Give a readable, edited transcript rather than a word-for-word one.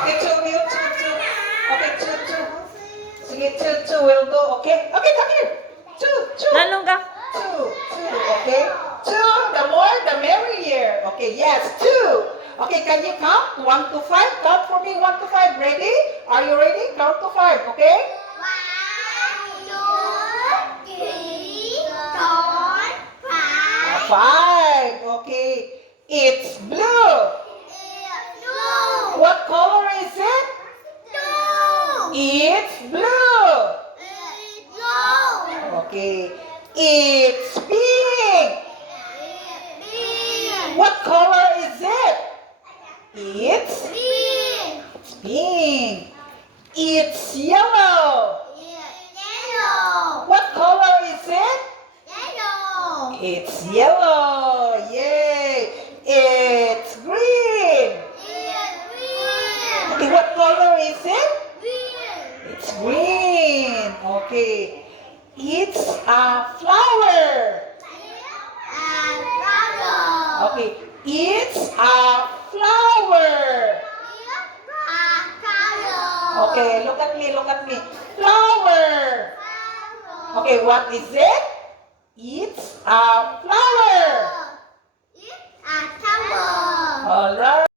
Okay, two, you, two. Okay, two. Sige, two will do. Okay? Okay, come here. Two. Lalong ka. Two, okay? Two, the more, the merrier. Okay, yes, two. Okay, can you count? 1 to 5. Count for me, 1 to 5. Ready? Are you ready? Count to 5, okay? 5. Okay. It's blue. What color is it? It's blue. Okay. It's pink. What color is it? It's pink. It's yellow. What color is it? It's yellow. Yay. It's green. Okay, what color is it? It's green. Okay. It's a flower. Okay. It's a flower. Okay, look at me. Flower. Okay, what is it? It's a flower. All right.